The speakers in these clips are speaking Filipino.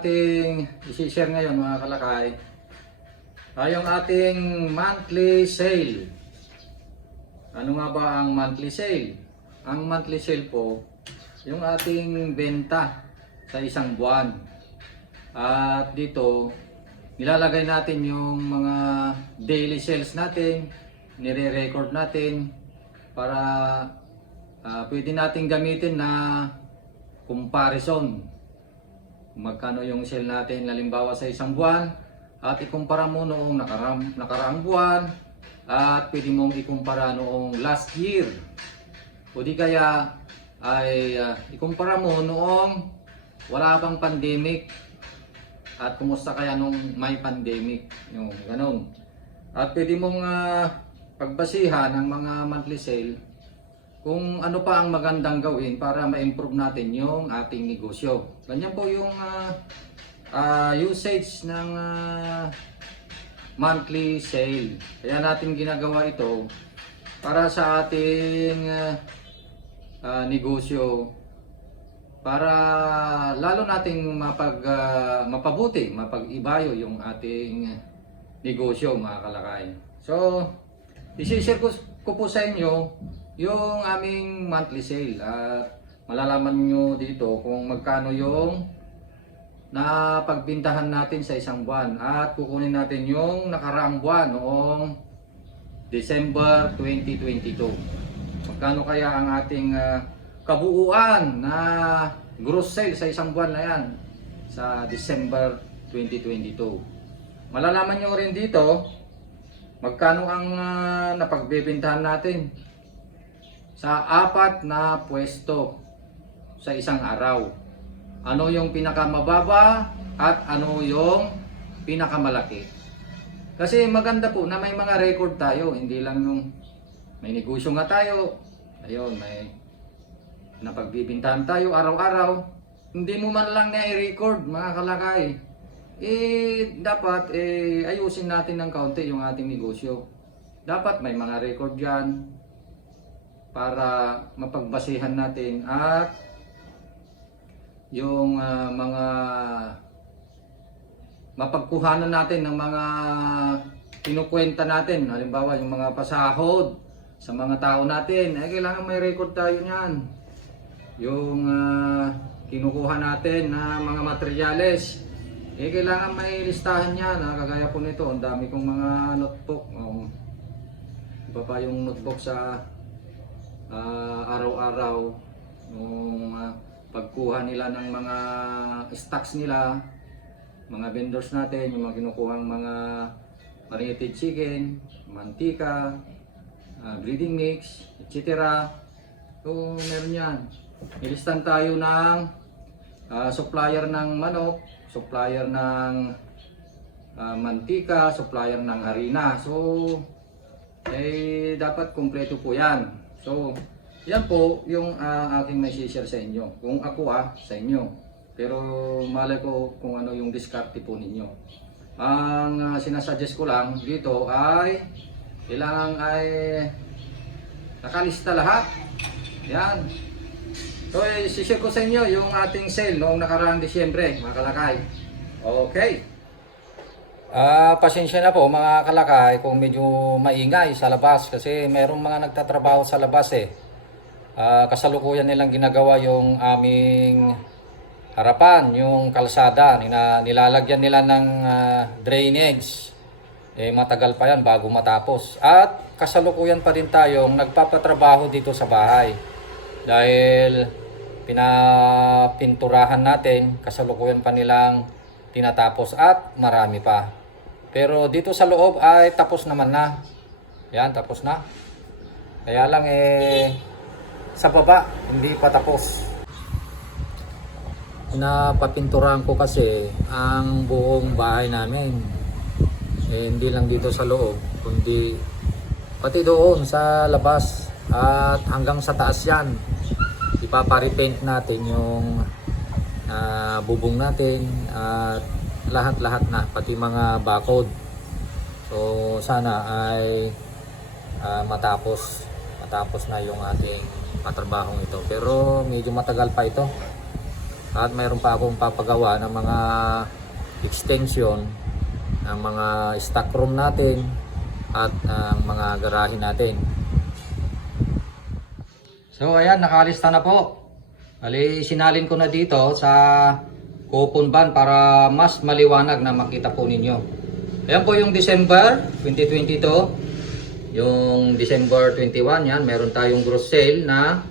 ating isi-share ngayon mga kalakay ay yung ating monthly sale. Ano nga ba ang monthly sale? Ang monthly sale po, yung ating benta sa isang buwan. At dito, nilalagay natin yung mga daily sales natin, nire-record natin para pwede natin gamitin na comparison. Magkano yung sale natin halimbawa sa isang buwan at ikumpara mo noong nakaraang buwan at pwede mong ikumpara noong last year. O di kaya ay ikumpara mo noong wala pang pandemic at kumusta kaya nung may pandemic, yung ganun. At pwede mong pagbasihan ng mga monthly sale kung ano pa ang magandang gawin para ma-improve natin yung ating negosyo. Ganyan po yung usage ng monthly sale. Kaya natin ginagawa ito para sa ating negosyo, para lalo nating mapabuti, mapag-ibayo yung ating negosyo mga kalakay. So, isi-share ko po sa inyo yung aming monthly sale at malalaman nyo dito kung magkano yung napagbintahan natin sa isang buwan at kukunin natin yung nakaraang buwan noong December 2022. Magkano kaya ang ating kabuuan na gross sale sa isang buwan na yan sa December 2022. Malalaman nyo rin dito magkano ang napagbebentahan natin sa apat na pwesto sa isang araw. Ano yung pinakamababa at ano yung pinakamalaki. Kasi maganda po na may mga record tayo, hindi lang yung may negosyo nga tayo, ayun, may napagbibintahan tayo araw-araw, hindi mo man lang na-record mga kalakay. Dapat ayusin natin ng kaunti yung ating negosyo. Dapat may mga record yan para mapagbasihan natin at yung mga mapagkuhanan natin ng mga kinukwenta natin. Halimbawa yung mga pasahod sa mga tao natin, kailangan may record tayo niyan. Yung kinukuha natin na mga materyales, kailangan may listahan yan. Kagaya po nito, ang dami kong mga notebook. Iba pa yung notebook sa araw-araw, yung pagkuha nila ng mga stocks nila, mga vendors natin, yung mga kinukuhang mga marinated chicken, mantika, breeding mix, etc. So meron yan. Ilistan tayo ng supplier ng manok, supplier ng mantika, supplier ng harina. So dapat kumpleto po yan. So, yan po yung aking may share sa inyo. Kung ako sa inyo. Pero malay ko kung ano yung diskarte po ninyo. Ang sinasuggest ko lang dito ay kailangan ay nakalista lahat. Yan. So, i-share ko sa inyo yung ating sale noong nakaraang Disyembre, mga kalakay. Okay. Pasensya na po mga kalakay kung medyo maingay sa labas kasi mayroong mga nagtatrabaho sa labas kasalukuyan nilang ginagawa yung aming harapan, yung kalsada, nilalagyan nila ng drainage. Matagal pa yan bago matapos. At kasalukuyan pa rin tayong nagpapatrabaho dito sa bahay dahil pinapinturahan natin, kasalukuyan pa nilang tinatapos at marami pa. Pero dito sa loob ay tapos naman na. Yan, tapos na. Kaya lang sa baba hindi pa tapos. Napapinturahan ko kasi ang buong bahay namin. Hindi lang dito sa loob, kundi pati doon sa labas at hanggang sa taas yan. Ipapa-repaint natin yung bubong natin at lahat-lahat na, pati mga bakod. So sana ay matapos na yung ating patrabahong ito. Pero medyo matagal pa ito. At mayroon pa akong papagawa ng mga extension ng mga stock room natin at ang mga garahe natin. So ayan, nakalista na po. Ali, sinalin ko na dito sa coupon ban para mas maliwanag na makita po ninyo. Ayan po yung December 2022. Yung December 21, yan, meron tayong gross sale na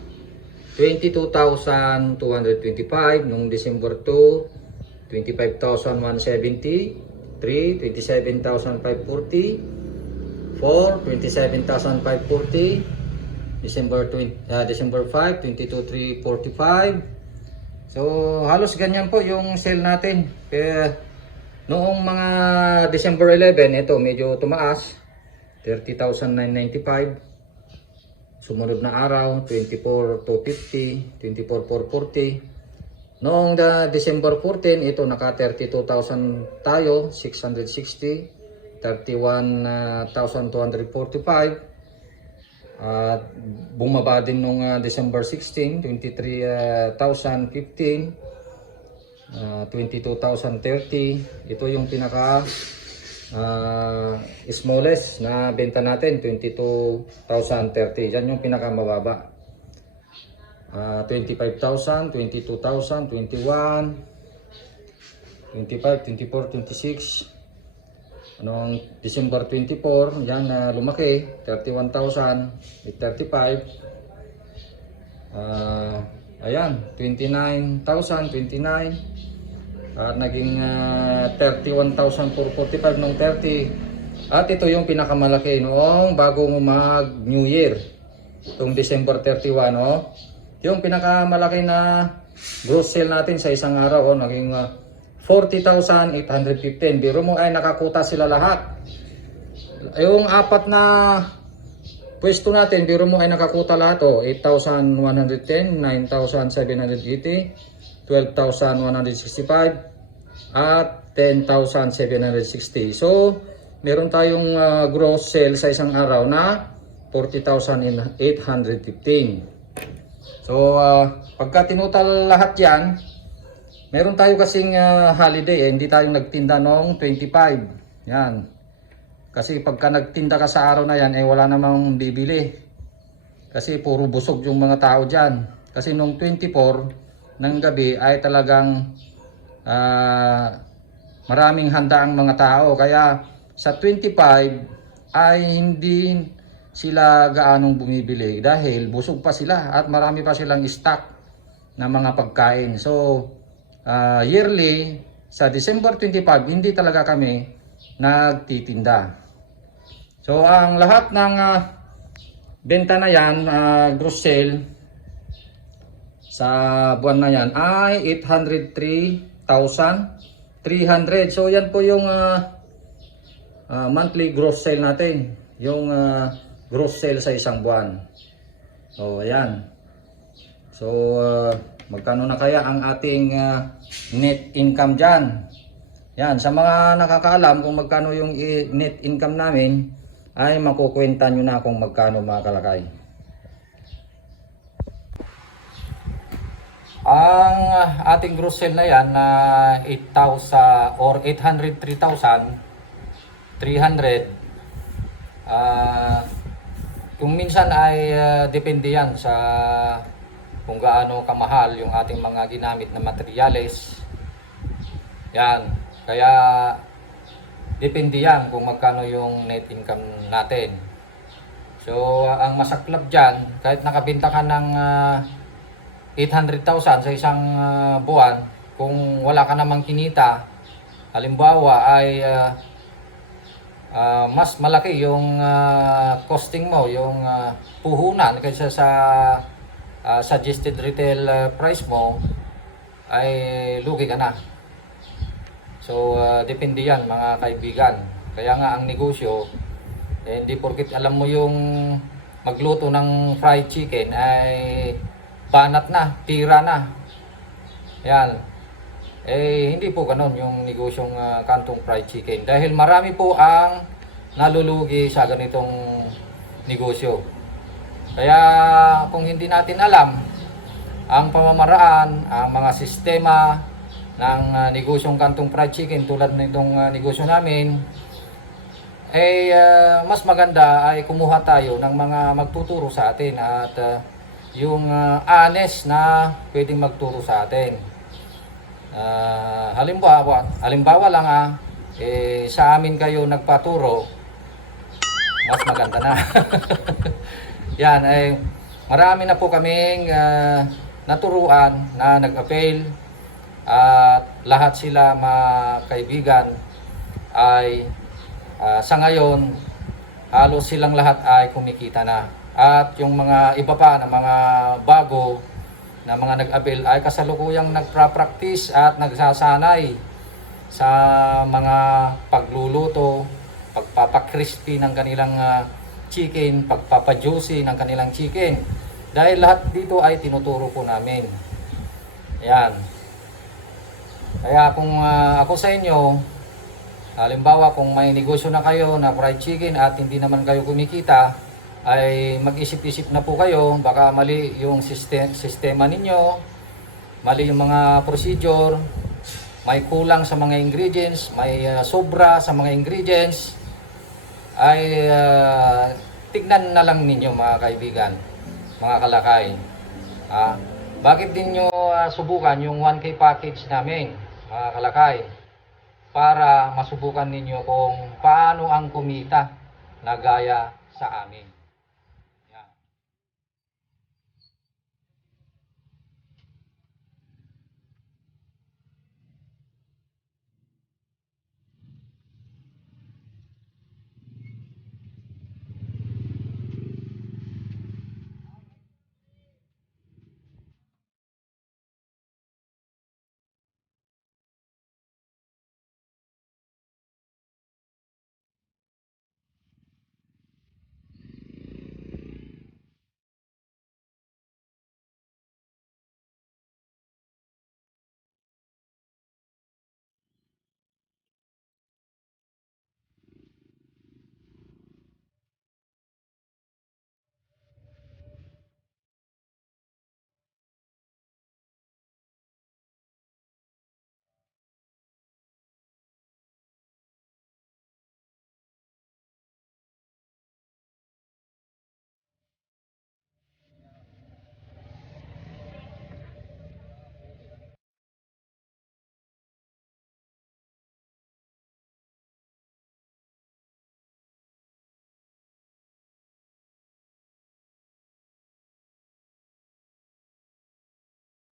22,225. Nung December 2, 25,170. 3, 27,540. 4, 27,540. December 5, 22,345. So halos ganyan po yung sale natin. Kaya noong mga December 11, ito medyo tumaas, 30,995. Sumunod na araw, 24,250, 24,440. Noong December 14, ito naka 32,000 tayo, 660, 31,245. At bumaba din nung December 16, 23,015, 22,030. Ito yung pinaka smallest na benta natin, 22,030. Yan yung pinaka mababa. 25,000, 22,000, 21, 25, 24, 26. Noong December 24, yan lumaki, 31,000, 35. Ayan, 29,000, 29. Naging 31,445 noong 30. At ito yung pinakamalaki noong bago mag New Year. Itong December 31, oh. Yung pinakamalaki na gross sale natin sa isang araw, oh, naging 40,815. Biro mo ay nakakuta sila lahat. Yung apat na pwesto natin, biro mo ay nakakuta lahat. 8,110, 9,780, 12,165, at 10,760. So, meron tayong gross sale sa isang araw na 40,815. So, pagka tinutal lahat yan, meron tayo kasing holiday, hindi tayo nagtinda noong 25. Yan. Kasi pagka nagtinda ka sa araw na yan, wala namang bibili. Kasi puro busog yung mga tao dyan. Kasi noong 24 ng gabi ay talagang maraming handa ang mga tao. Kaya sa 25 ay hindi sila gaanong bumibili dahil busog pa sila at marami pa silang stock na mga pagkain. So, yearly, sa December 25, hindi talaga kami nagtitinda. So, ang lahat ng benta na yan, gross sale, sa buwan na yan ay 803,300. So, yan po yung monthly gross sale natin. Yung gross sale sa isang buwan. So, ayan. So, magkano na kaya ang ating net income dyan? Yan, sa mga nakakaalam kung magkano yung net income namin, ay makukwenta nyo na kung magkano makakalakay. Ang ating gross sale na yan na 8,000 or 803,300, kung minsan ay depende yan sa kung gaano kamahal yung ating mga ginamit na materyales. Yan. Kaya depende yan kung magkano yung net income natin. So ang masaklap dyan, kahit nakabenta ka ng 800,000 sa isang buwan, kung wala ka namang kinita, halimbawa ay mas malaki yung costing mo, yung puhunan kaysa sa suggested retail price mo, ay lugi ka na. So depende yan mga kaibigan. Kaya nga ang negosyo, hindi porket alam mo yung magluto ng fried chicken ay banat na, tira na. Yan. Hindi po ganon yung negosyong kantong fried chicken. Dahil marami po ang nalulugi sa ganitong negosyo. Kaya kung hindi natin alam ang pamamaraan, ang mga sistema ng negosyong Kantong Fried Chicken tulad nitong negosyo namin, mas maganda ay kumuha tayo ng mga magtuturo sa atin at yung honest na pwedeng magturo sa atin. Halimbawa lang sa amin kayo nagpaturo, mas maganda na. Yan, marami na po kaming naturuan na nag-avail at lahat sila mga kaibigan ay sa ngayon halos silang lahat ay kumikita na. At yung mga iba pa na mga bago na mga nag-avail ay kasalukuyang nagpra-practice at nagsasanay sa mga pagluluto, pagpapakrispy ng kanilang chicken, pagpapajuicy ng kanilang chicken. Dahil lahat dito ay tinuturo po namin. Ayan. Kaya kung ako sa inyo, halimbawa kung may negosyo na kayo na fried chicken at hindi naman kayo kumikita, ay mag-isip-isip na po kayo. Baka mali yung sistema ninyo, mali yung mga procedure, may kulang sa mga ingredients, may sobra sa mga ingredients, ay tignan na lang ninyo mga kaibigan, mga kalakay. Bakit din nyo subukan yung 1K package namin, mga kalakay, para masubukan ninyo kung paano ang kumita na gaya sa amin.